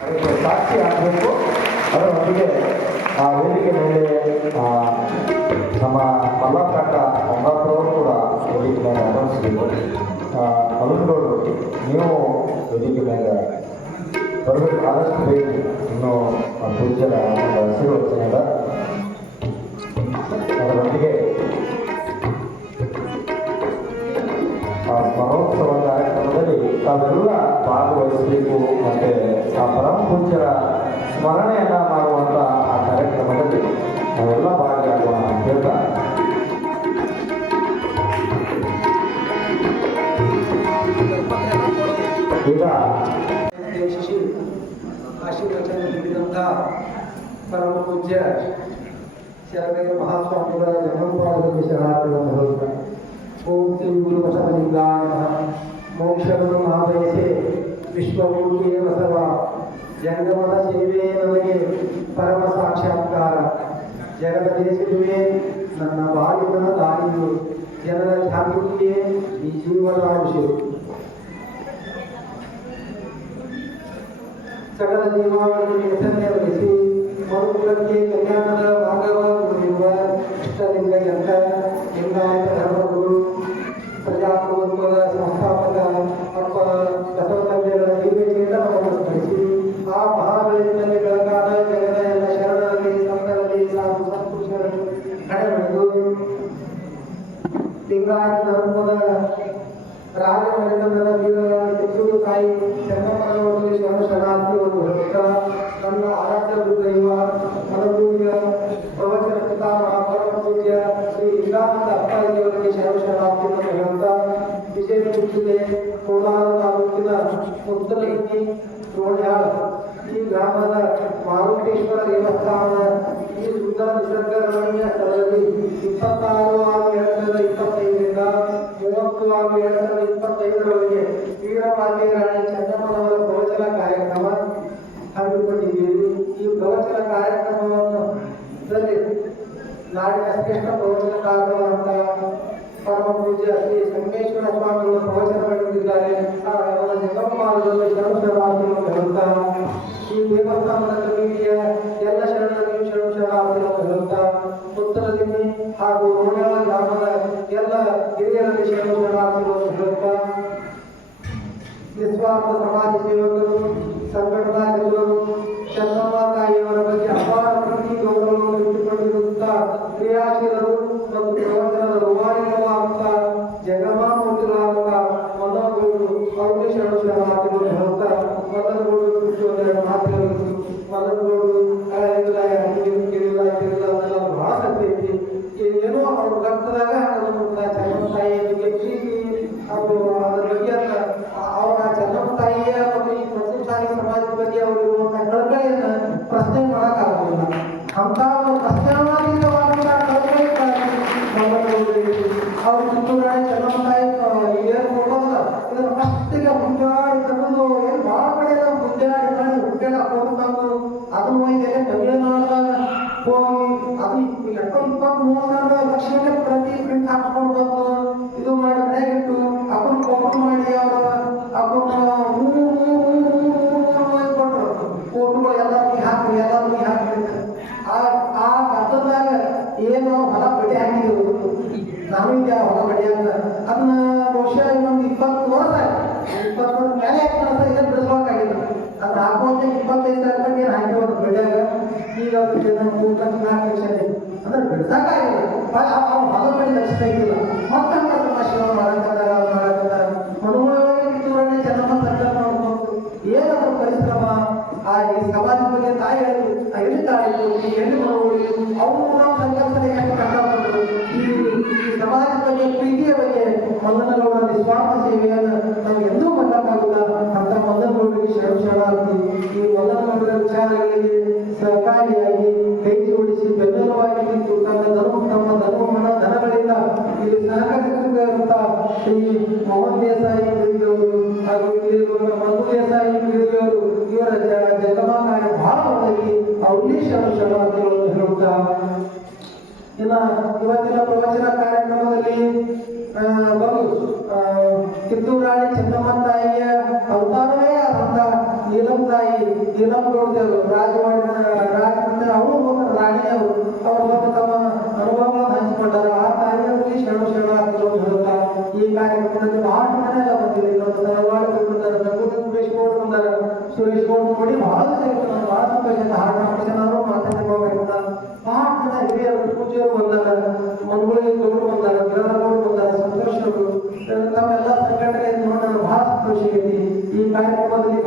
ಅದಕ್ಕೆ ಸಾಕ್ಷಿ ಆಗಬೇಕು. ಅದರೊಂದಿಗೆ ಆ ವೇದಿಕೆ ಮೇಲೆ ನಮ್ಮ ಮಲ್ಲಕಾಟ ಮಲ್ಲಾಪುರವರು ಕೂಡ ವೇದಿಕೆ ಮೇಲೆ ಆಗಮಿಸಬೇಕು ಮಲ್ಲನಗೌಡರು ನೀವು ವೇದಿಕೆ ಮೇಲೆ ಬರಬೇಕು. ಆದಷ್ಟು ಬೇಗ ಇನ್ನು ಪೂಜ್ಯರ ಒಂದು ಹಸಿರು ವಚನದ ಅದರೊಂದಿಗೆ ಕಾರ್ಯಕ್ರಮದಲ್ಲಿ ತಾವೆಲ್ಲ ಭಾಗವಹಿಸಬೇಕು ಮತ್ತೆ ಆ ಪರಮ ಪೂಜ್ಯರ ಸ್ಮರಣೆಯನ್ನ ಮಾಡುವಂತ ಆ ಕಾರ್ಯಕ್ರಮದಲ್ಲಿ ನಾವೆಲ್ಲ ಭಾಗಿಯಾಗೋಣ ಅಂತ ಹೇಳ್ತಾ ಈಗ ಯಶಸ್ವಿ ಆಶೀರ್ವಚನ ನೀಡಿದಂಥ ಪರಮ ಪೂಜ್ಯ ಶರಣಯ್ಯ ಮಹಾಸ್ವಾಮಿಗಳ ಜನ್ಮೋಪಾದಲ್ಲಿ ಶರಣಾರ್ಥಿಗಳನ್ನು ಹೇಳುತ್ತಾರೆ ಓಂ ಶ್ರೀ ಗುರು ಬಸವಲಿಂಗಾಯ ನಮಃ ಮೋಕ್ಷವನ್ನು ಆಧರಿಸಿ ವಿಶ್ವಮೂರ್ತಿಯ ಬಸವ. ಜಂಗಮದ ಸೇವೆಯೇ ನನಗೆ ಪರಮ ಸಾಕ್ಷಾತ್ಕಾರ. ಜಗದ ದೇಶದುವೆ ನನ್ನ ಬಾಳಿನ ದಾರಿಯು. ಜನರ ಜಾಗೃತಿಯೇ ಈ ಜೀವನ ಸಕಲ ಜೀವಾವಳಿಗೆ ಹೆಸರನ್ನೇ ವಹಿಸಿ ಮರುಕುಲಕ್ಕೆ ಕಲ್ಯಾಣದ ಮಾರುತೇಶ್ವರ ದೇವಸ್ಥಾನ ಈ ಸುಂದರ ನಿಸರ್ಗ ರಮಣೀಯ ಸ್ಥಳದಲ್ಲಿ ಇಪ್ಪತ್ತಾರು ಆರು ಎರಡು ಸಾವಿರದ ಇಪ್ಪತ್ತೈದರಿಂದ ಮೂವತ್ತು ಆರು ಎರಡು ಸಾವಿರದ ಇಪ್ಪತ್ತೈದರವರೆಗೆ ವೀರಪಾಂಡೆ ರಾಣಿ ಚೆನ್ನಮ್ಮನವರ ಪ್ರವಚನ ಕಾರ್ಯಕ್ರಮ ಹಮ್ಮಿಕೊಂಡಿದ್ದೀರಿ ಈ ಪ್ರವಚನ ಕಾರ್ಯಕ್ರಮವನ್ನು ಇದರಲ್ಲಿ ನಾಡಿನ ಶ್ರೇಷ್ಠ ಪ್ರವಚನಕಾರರಾದಂಥ ಪರಮ ಪೂಜ್ಯ ಶ್ರೀ ಸಂಗಮೇಶ್ವರ ಸ್ವಾಮಿಗಳು ಪ್ರವಚನ ಮಾಡಿದ್ದಾರೆ ಆ ಅವರ ಜಗನ್ಮಾರ್ಗದಲ್ಲಿ ಶರಣಶರಣಾರ್ಥಿಗಳನ್ನು ಹೇಳುತ್ತಾ ಈ ದೇವಸ್ಥಾನದ ಕಮಿಟಿಯ ಹಾಗೂ ಗುಣಗಳ ಗ್ರಾಮದ ಎಲ್ಲ ಹಿರಿಯರಲ್ಲಿ ಶರಣ ಶರಣಾರ್ಥಿಗಳನ್ನು ಹೇಳುತ್ತಾ ನಿಸ್ವಾರ್ಥ ಸಮಾಜ ಸೇವಕರು, ಸಂಘಟನಾ ಚಂದಮ್ಮ ತಾಯಿಯವರ ಬಗ್ಗೆ ಅಪಾರ ಪ್ರೀತಿ, ಗೌರವವನ್ನು ಇಟ್ಟುಕೊಂಡಿರುತ್ತಾ ಕ್ರಿಯಾಶೀಲರು ಮತ್ತು ಪ್ರವಚನದ ರುವಾರಿಗಳಾಗುತ್ತ ಜಗಮಾಮೂರ್ತಿಗಳಾಗುತ್ತ ಮಲ್ಲಗೌಡರು ಅವರಿಗೆ ಶರಣ ಶರಣಾರ್ಥಿಗಳು ಹೇಳುತ್ತಾ ಮಲ್ಲಗೌಡರು ಕುರಿತು Maracanã ಅಂದ್ರೆ ಬಿಡ್ಸಕ್ಕಾಗಿಲ್ಲ ಅವ್ರು ಹೊಲ ಬಡ್ಡಿ ಲಕ್ಷ ಇದ್ದಿಲ್ಲ ಮತ್ತೆ ಶಿವ ಮಾಡಕತ್ತಾರ ಮಾಡಕತ್ತಾರ ಮನುಗಳೊಳಗೆ ಕಿತ್ತೂರನ್ನೇ ಚೆನ್ನಮ್ಮ ಸರ್ಕಾರ ಪರಿಶ್ರಮ ಆ ಈ ಬಗ್ಗೆ ತಾಯಿ ಹೇಳಿದ್ರು ತಾಯಿ ಈ ಹೆಣ್ಣು ನಾವು ಈ ಈ ಸಮಾಜದ ಬಗ್ಗೆ ಪ್ರೀತಿಯ ಬಗ್ಗೆ ನಿಸ್ವಾರ್ಥ ಸೇವೆಯನ್ನು ನಾವು ಎಂದೂ ಮಲ್ಲಕ್ಕಾಗಿಲ್ಲ ಅಂತ ಮಲ್ಲನಗೌಡರಿಗೆ ಶರಣ ಶರಣಾರ್ಥಿ ಈ ಮಲ್ಲನಗೌಡರ ವಿಚಾರಗಳಿಗೆ ಇನ್ನ ಇವತ್ತಿನ ಪ್ರವಚನ ಕಾರ್ಯಕ್ರಮದಲ್ಲಿ ಆ, ಕಿತ್ತೂರು ರಾಣಿ ಚೆನ್ನಮ್ಮ ತಾಯಿಯ ಅವತಾರವೇ ಆದಂತ ನೀಲಂ ತಾಯಿ ನೀಲಂ ಗೌಡದೇವರು ರಾಜವಾಡಿನ ರಾಜ ಅವರು ರಾಣಿಯವರು ರಾಣಿ ಅವರು ಅವರು ಬಂದು ತಮ್ಮ ಅನುಭವಗಳನ್ನು ಹಂಚಿಕೊಂಡಾರ. ಆ ಕಾರ್ಯಕ್ರಮದಲ್ಲಿ ಶರಣ ಶರಣಾರ್ಥಿಗಳು ಹೇಳುತ್ತಾ ಈ ಕಾರ್ಯಕ್ರಮದಲ್ಲಿ ಬಹಳ ಮನೆಯಲ್ಲ ಬಂದಿದೆ ಇವತ್ತು ಧಾರವಾಡ ಬಂದಿದ್ದಾರೆ ಬೆಂಗಳೂರು ಸುರೇಶ್ ಗೌಡ್ ಬಂದಾರ ಸುರೇಶ್ ಗೌಡ್ ನೋಡಿ ಬಹಳ ಬಹಳ ಸಂತೋಷ ಹಾಡು ಪ್ರಶ್ನೆ ಅಂತ ಬಹಳ ಜನ ಹಿರಿಯರು ಪೂಜೆಯರು ಬಂದಾರ ಮನ್ಗುಳಿ ಗೌಡರು ಬಂದಾರ ಬಿರಾರ ಬಂದಾಗ ಸಂತೋಷರು ತಾವೆಲ್ಲ ಸಂಘಟನೆಯನ್ನು ನೋಡಲು ಬಹಳ ಸಂತೋಷ ಈ ಕಾರ್ಯಕ್ರಮದಲ್ಲಿ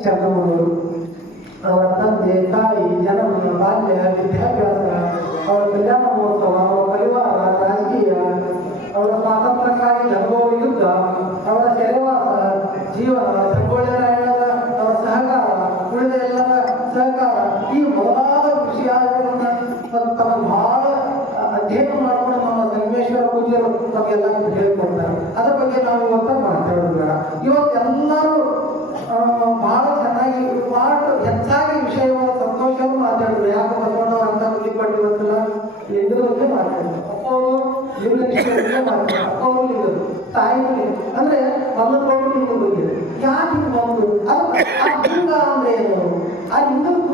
ರಾಣಿ ಚೆನ್ನಮ್ಮನವರು ಅವರ ತಂದೆ ತಾಯಿ ಜನನ ಬಾಲ್ಯ ವಿದ್ಯಾಭ್ಯಾಸ ಅವರ ಕಲ್ಯಾಣ ಮಹೋತ್ಸವ ಅವರ ಪರಿವಾರ ರಾಜಕೀಯ ಅವರ ಸ್ವಾತಂತ್ರ್ಯಕ್ಕಾಗಿ ಜರುಗುವ ಯುದ್ಧ ಅವರ ಸೆರೆವಾಸ ಜೀವನ ಸಂಗೊಳ್ಳಿ ರಾಯಣ್ಣನ ಅವರ ಸಹಕಾರ ಉಳಿದ ಎಲ್ಲರ ಸಹಕಾರ ಈ ಮೊದಲಾದ ವಿಷಯಗಳನ್ನ ತಮ್ಮ ತಮ್ಮ ಬಹಳ ಅಧ್ಯಯನ ಮಾಡಿಕೊಂಡು ನಮ್ಮ ಸಂಗಮೇಶ್ವರ ಪೂಜ್ಯರು ನಮಗೆಲ್ಲ ಹೇಳಿಕೊಡ್ತಾರೆ ಅದ್ರ ಬಗ್ಗೆ ನಾವು ಇವತ್ತು ಮಾತಾಡೋಣ ಇವತ್ತೆಲ್ಲರೂ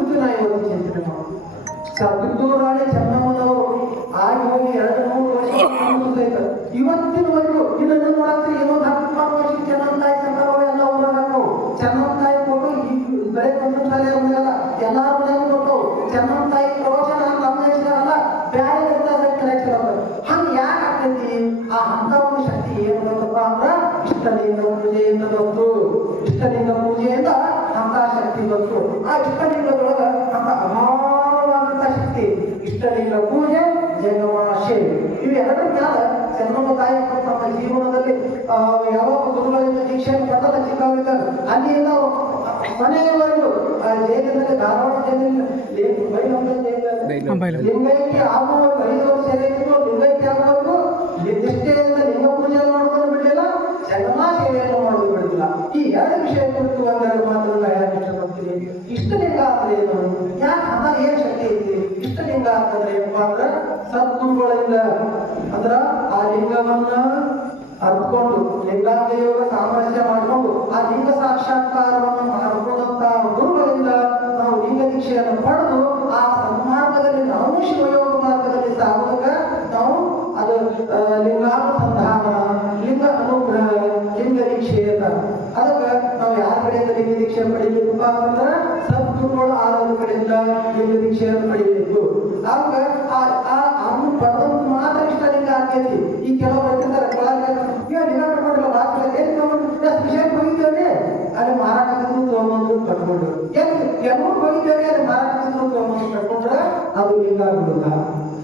ಕುರಿತು ನಾ ಇವತ್ತು ಚಿಂತನೆ ಮಾಡೋದು ಚೆನ್ನಮ್ಮನವರು ಆಗಿ ಹೋಗಿ ಎರಡು ಮೂರು ವರ್ಷ ಇವತ್ತಿನವರೆಗೂ ಇದನ್ನು ನೋಡಕ್ಕೆ ಏನೋ ಹತ್ತು ವರ್ಷ ಚೆನ್ನಮ್ಮಾಯಿ ಸಂಘಗಳು ಎಲ್ಲ ಊರಾಗವು ಚೆನ್ನಮ್ಮಾಯಿ ಈ ಬೆಳೆ ಒಂದು ತಲೆ ಉಳಿಯಲ್ಲ ಎಲ್ಲಾರ ಮನೆಗೂ ಫೋಟೋ ಚೆನ್ನಮ್ಮಾಯಿ ಪ್ರವಚನ ನಮ್ಮ ಹೆಸರಲ್ಲ ಬ್ಯಾರೆ ಕಲೆಕ್ಷನ್ ಹಂಗೆ ಯಾಕೆ ಆ ಹಂತ ಒಂದು ಶಕ್ತಿ ಏನು ಗೊತ್ತಪ್ಪ ಅಂದ್ರೆ ಇಷ್ಟಲಿಂಗ ಪೂಜೆಯಿಂದ ಬಂತು ಇಷ್ಟಲಿಂಗ ಪೂಜೆಯಿಂದ ಹಂತ ಶಕ್ತಿ ಬಂತು ಆ ಇಷ್ಟಲಿಂಗದೊಳಗ ಅಂತ ಅಭಾವವಾದಂತ ಶಕ್ತಿ ಇಷ್ಟಲಿಂಗ ಪೂಜೆ ಜಂಗಮಾಶೆ ಇವೆರಡರ ಮ್ಯಾಲ ಜನ್ಮ ತಾಯಿ ತಮ್ಮ ಜೀವನದಲ್ಲಿ ಯಾವ ಗುರುಗಳಿಂದ ದೀಕ್ಷೆಯನ್ನು ಪಡೆದ ಚಿಕ್ಕವರಿದ್ದಾಗ ಅಲ್ಲಿಂದ ಮನೆಯವರೆಗೂ ಜೈಲಿನಲ್ಲಿ ಧಾರವಾಡ ಜೈಲಿನಲ್ಲಿ ಲಿಂಗೈಕಿ ಆಗುವ ಲಿಂಗೈಕ್ಯ ಆಗುವವರೆಗೂ ಐದು ವರ್ಷ ಸೇರಿದ್ರು ಲಿಂಗೈಕ್ಯ ಆಗುವವರೆಗೂ ನಿಷ್ಠೆಯಿಂದ ಲಿಂಗ ಪೂಜೆ ಮಾಡೋದನ್ನು ಬಿಡಲಿಲ್ಲ ಜಗಮ ಸೇವೆಯನ್ನು ಮಾಡೋದು ಬಿಡಲಿಲ್ಲ. ಈ ಎರಡು ವಿಷಯ ಕುರಿತು ಒಂದೆರಡು ಈ ಕೆಲವು ಬರ್ತಿದ್ದಾರೆ ಕೊಳಾಗಿಲ್ಲ ನೀವು ಏನು ತಗೊಂಡು? ಎಷ್ಟು ಏನು ಬೈದೇವ್ರಿ ಅಲ್ಲಿ ಮಾರಾಟದಿಂದ ತೊಗೊಂಬಂದು ಕಟ್ಕೊಂಡ್ರು. ಏನು ಎಲ್ಲರೂ ಬೈದೇವ್ರಿ ಅಲ್ಲಿ ಮಾರಾಟದಿಂದ ಕಟ್ಕೊಂಡ್ರೆ ಅದು ಹಿಂಗಾಗ್ಬಿಡುತ್ತ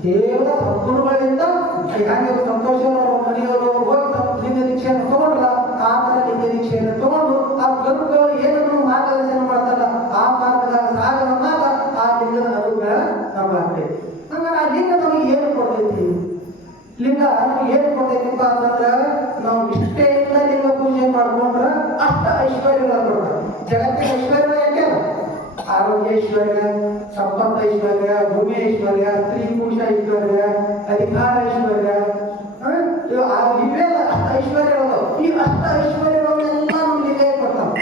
ಕೇವಲ ಸದ್ಗುರುಗಳಿಂದ ಹ್ಯಾಂಗೆ ಸಂತೋಷ ಮನೆಯವರು ಹೋಗಿ ನಿನ್ನೆ ದೀಕ್ಷೆಯನ್ನು ತಗೊಂಡ್ರ ಆ ಥರ ನಿನ್ನೆ ದೀಕ್ಷೆಯನ್ನು ತಗೊಂಡು ಆ ಗರುಗಳು ಏನು ಅಂತಂದ್ರ ನಾವು ಇಷ್ಟೇ ಎಲ್ಲ ಲಿಂಗ ಪೂಜೆ ಮಾಡ್ಕೊಂಡ್ರ ಅಷ್ಟ ಐಶ್ವರ್ಯ ಜಗತ್ತಿನ ಐಶ್ವರ್ಯ ಯಾಕೆ? ಆರೋಗ್ಯ ಐಶ್ವರ್ಯ, ಸಂಪತ್ತ ಐಶ್ವರ್ಯ, ಭೂಮಿ ಐಶ್ವರ್ಯ ಸ್ತ್ರೀ ಪುರುಷ ಐಶ್ವರ್ಯ, ಅಧಿಕಾರ ಐಶ್ವರ್ಯ. ಇವೆಲ್ಲ ಅಷ್ಟ ಐಶ್ವರ್ಯ ಈ ಅಷ್ಟ ಐಶ್ವರ್ಯಗಳನ್ನೆಲ್ಲ ನಮ್ಗೆ ಇದೆ ಕೊಡ್ತಾನೆ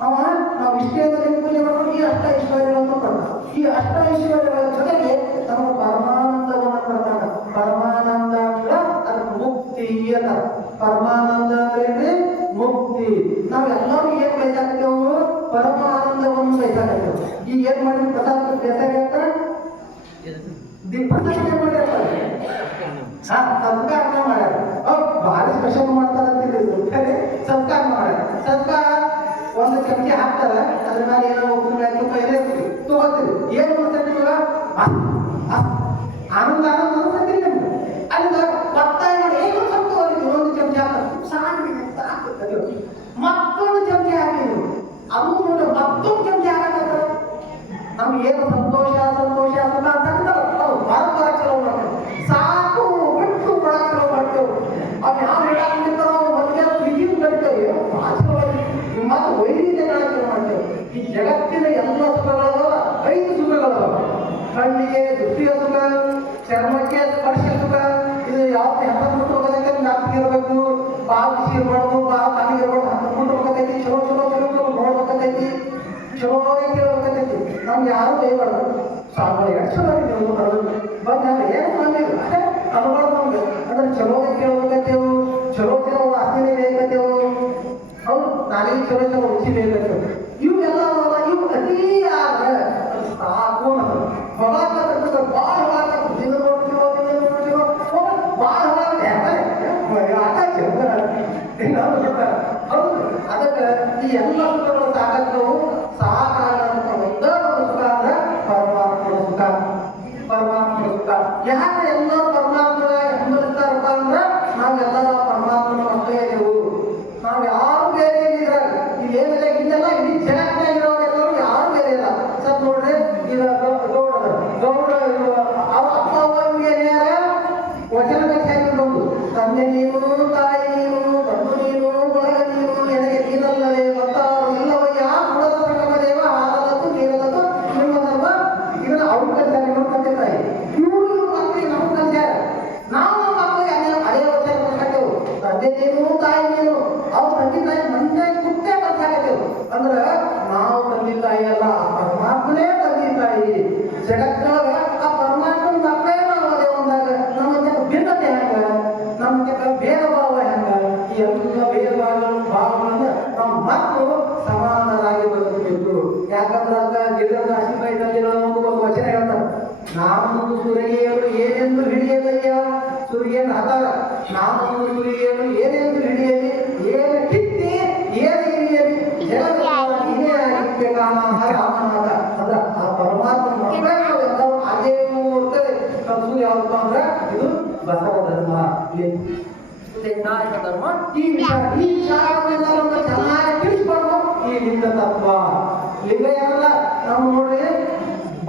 ಅವ ನಾವು ಇಷ್ಟೇ ಪೂಜೆ ಮಾಡ್ಕೊಂಡು ಈ ಅಷ್ಟ ಐಶ್ವರ್ಯಗಳನ್ನು ಕೊಡ್ತಾನೆ ಈ ಅಷ್ಟ ಐಶ್ವರ್ಯ ಶಕ್ತಿ ಹಾಕ್ತಾರ ಅದ್ರ ಮೇಲೆ ಏನೋ ಒಬ್ಬರು ತೂಕ ಇದೆ ತಗೋತೀರಿ. ಏನು ಮಾಡ್ತಾರೆ ಇವಾಗ ಆನಂದ. sonata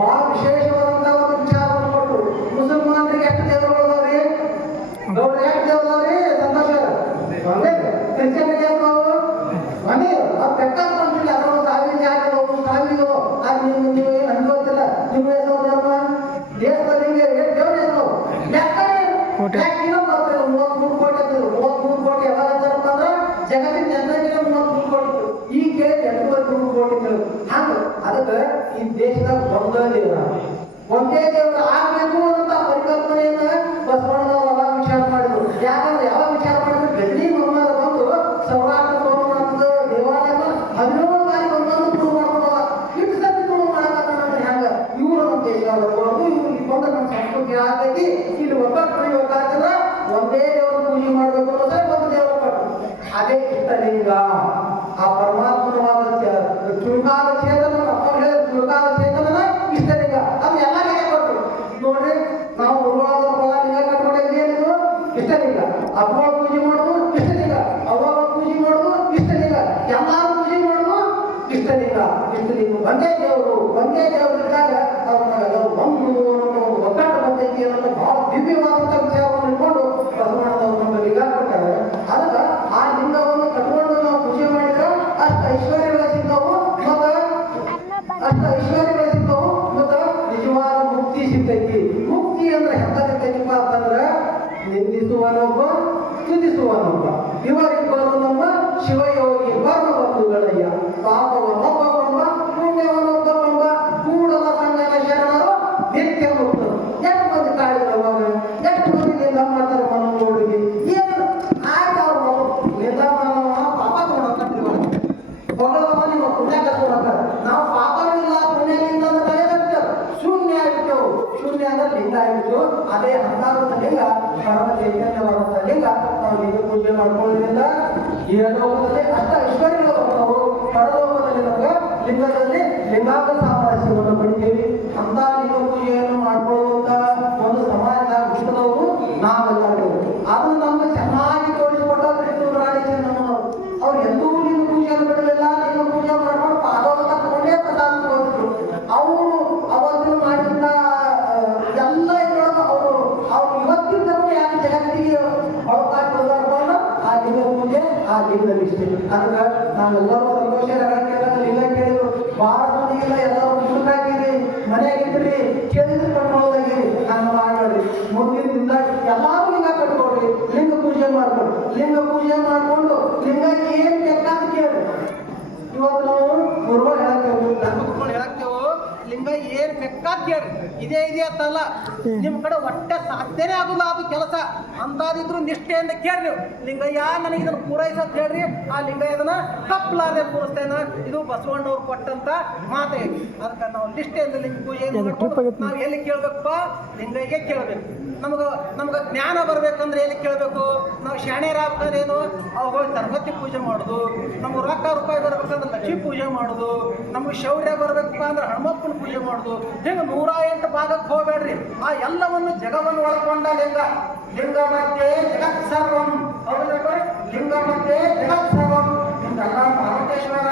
Bob Church ಅದೇ ಅರ್ಥಾಗುತ್ತಲಿಲ್ಲ ಪರಮ ಚೈತನ್ಯವಾಗುತ್ತಲಿಲ್ಲ ನಾವು ಏನು ಪೂಜೆ ಮಾಡ್ಕೊಳ್ಳೋದಿಲ್ಲ ಏಳೋಕದಲ್ಲಿ ಅಷ್ಟ ಐಶ್ವರ್ಯಗಳು ಬರ್ತಾವು ಪರಲೋಕದಲ್ಲಿ ನಮಗೆ ಲಿಂಗದಲ್ಲಿ ಲಿಂಗಾಂಗ ಸಾಮ್ರಾಜ್ಯವನ್ನು ಪಡಿತೀವಿ ಕೇಂದ್ರ ಕಟ್ಟೋದಾಗಿ ನನ್ನ ಮಾಡಲಿ ಮುಂದಿನ ದಿನದಾಗ ಎಲ್ಲರೂ ಲಿಂಗ ಕಟ್ಕೊಳ್ರಿ. ಲಿಂಗ ಪೂಜೆ ಮಾಡ್ಕೊಂಡು ಲಿಂಗ ಪೂಜೆ ಮಾಡಿಕೊಂಡು ಲಿಂಗಕ್ಕೆ ಏನು ಕೆಟ್ಟಾದ ಕೇಳಿ ಇವತ್ತು ನಾವು ಗುರುವ ಹೇಳಕ್ಕೆ ಲಿಂಗ ಏನು ಮೆಕ್ಕಾದ ಕೇಳಿ ಇದೇ ಅಂತಲ್ಲ. ನಿಮ್ಮ ಕಡೆ ಒಟ್ಟೆ ಸಾಧ್ಯನೇ ಆಗುಲ್ಲ ಅದು ಕೆಲಸ. ಅಂತಾದಿದ್ರು ನಿಷ್ಠೆಯಿಂದ ಕೇಳಿ ನೀವು. ಲಿಂಗಯ್ಯ ನನಗೆ ಇದನ್ನು ಪೂರೈಸ ಅಂತ ಹೇಳ್ರಿ. ಆ ಲಿಂಗಯ್ಯದನ್ನ ತಪ್ಪಲಾರದೆ ಪೂರಿಸ್ತೇನೆ ಇದು ಬಸವಣ್ಣವ್ರು ಕೊಟ್ಟಂತ ಮಾತೆ. ಅದಕ್ಕೆ ನಾವು ನಿಷ್ಠೆಯಿಂದ ಲಿಂಗ ಪೂಜೆ ನಾವು ಎಲ್ಲಿ ಕೇಳ್ಬೇಕಪ್ಪ? ಲಿಂಗಯ್ಯ ಕೇಳಬೇಕು. ನಮಗ ನಮ್ಗೆ ಜ್ಞಾನ ಬರ್ಬೇಕಂದ್ರೆ ಎಲ್ಲಿ ಕೇಳಬೇಕು? ನಾವು ಶಾಣ್ಯರಾಗ್ತಾರೇನು ಹೋಗಿ ತರಗತಿ ಪೂಜೆ ಮಾಡುದು. ನಮ್ಗೆ ರೊಕ್ಕ ರೂಪಾಯಿ ಬರ್ಬೇಕಂದ್ರೆ ಲಕ್ಷ್ಮಿ ಪೂಜೆ ಮಾಡುದು. ನಮ್ಗೆ ಶೌರ್ಯ ಬರ್ಬೇಕಪ್ಪ ಅಂದ್ರೆ ಹನುಮಪ್ಪನ ಪೂಜೆ ಮಾಡುದು. ಹಿಂಗೆ ನೂರ ಎಂಟು ಭಾಗಕ್ಕೆ ಹೋಗ್ಬೇಡ್ರಿ. ಆ ಎಲ್ಲವನ್ನು ಜಗವನ್ನು ಒಳಗೊಂಡ ಲಿಂಗ. ಲಿಂಗ ಮತ್ತೆ ಜಗತ್ ಸರ್ವಂ. ಲಿಂಗ ಮತ್ತೆ ಜಗತ್ ಸರ್ವಂ. ಎಲ್ಲ ಪಾರ್ವತೇಶ್ವರ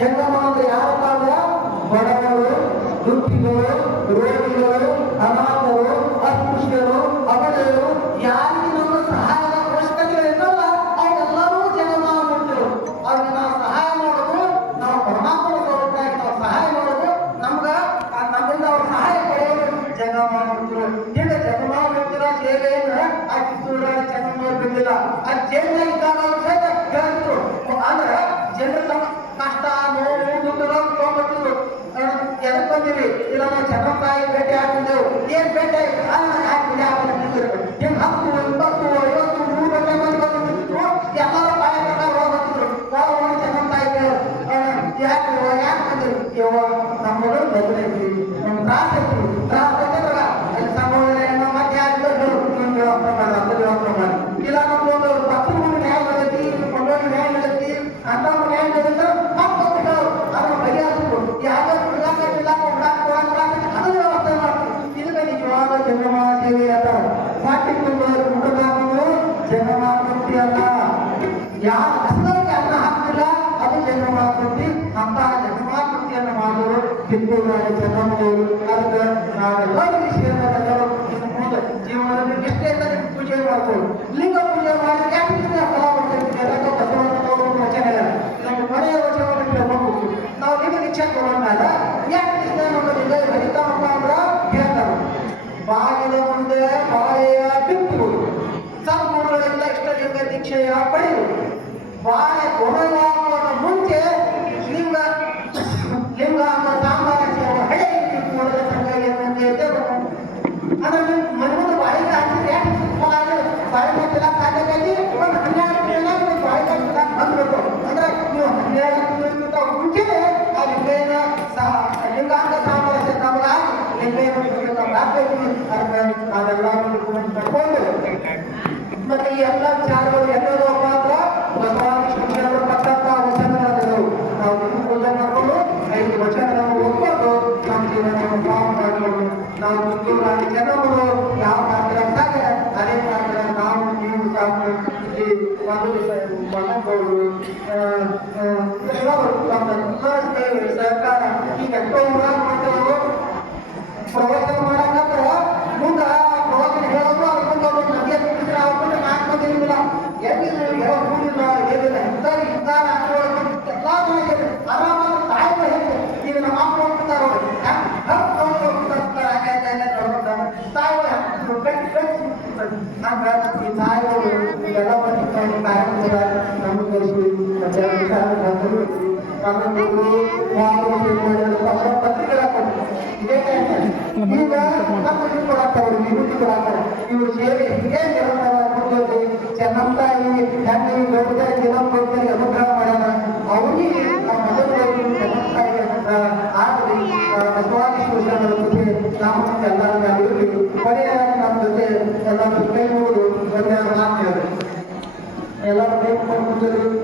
Quer uma ಪೂಜೆ ಮಾಡ್ತೀವಿ ಲಿಂಗ ಪೂಜೆ ಮಾಡಿ ಯಾಕೆ ಫಲ ಬರ್ತೈತಿ ಬಸವಣ್ಣನವರು ಮನೆಯ ವಚನವನ್ನು ಕೇಳಬೇಕು ನಾವು ನಿಮಗೆ ಇಚ್ಛೆ ಕೊಡೋಣಾಗ ಯಾಕೆ ನಮಗೆ ಹರಿತಾಮಪ್ಪ ಅಂದ್ರ ಹೇಳ್ತಾರೆ ಬಾಗಿಲ ಮುಂದೆ ಬಾಳೆಯ ಬಿಟ್ಟು ಸದ್ಗುಣಗಳಿಂದ ಇಷ್ಟಲಿಂಗ ದೀಕ್ಷೆಯ ಪಡೆಯುವುದು ಬಾಳೆ ಕೊಡಲಾರ ನಮ್ಮ ರಾಜ್ಯದಲ್ಲಿ ಅದೆಲ್ಲ ತಗೊಂಡು ಮತ್ತೆ ಎಲ್ಲ ಚಾರ್ಜ್ ಎಲ್ಲರೂ ಇವರು ಸೇರಿ ಹೇಗೆ ಕೊಡ್ತೇವೆ ಚೆನ್ನಂತ ಈ ಹೆಣ್ಣು ದೊಡ್ಡ ಅನುಗ್ರಹ ಮಾಡೋಣ ಅವರಿಗೆ ನಮ್ಮ ಬಸವಾದಿ ಕೃಷ್ಣನ ಸಾಮಾನ್ಯ ಎಲ್ಲರಿಗಾಗಲಿ ಕೊನೆಯ ನಮ್ಮ ಜೊತೆ ಎಲ್ಲರೂ ಕೈ ಮುಗಿದು ಒಂದೆರಡು ಮಾತು ಎಲ್ಲರೂ ಕೈ ಮುಗಿದು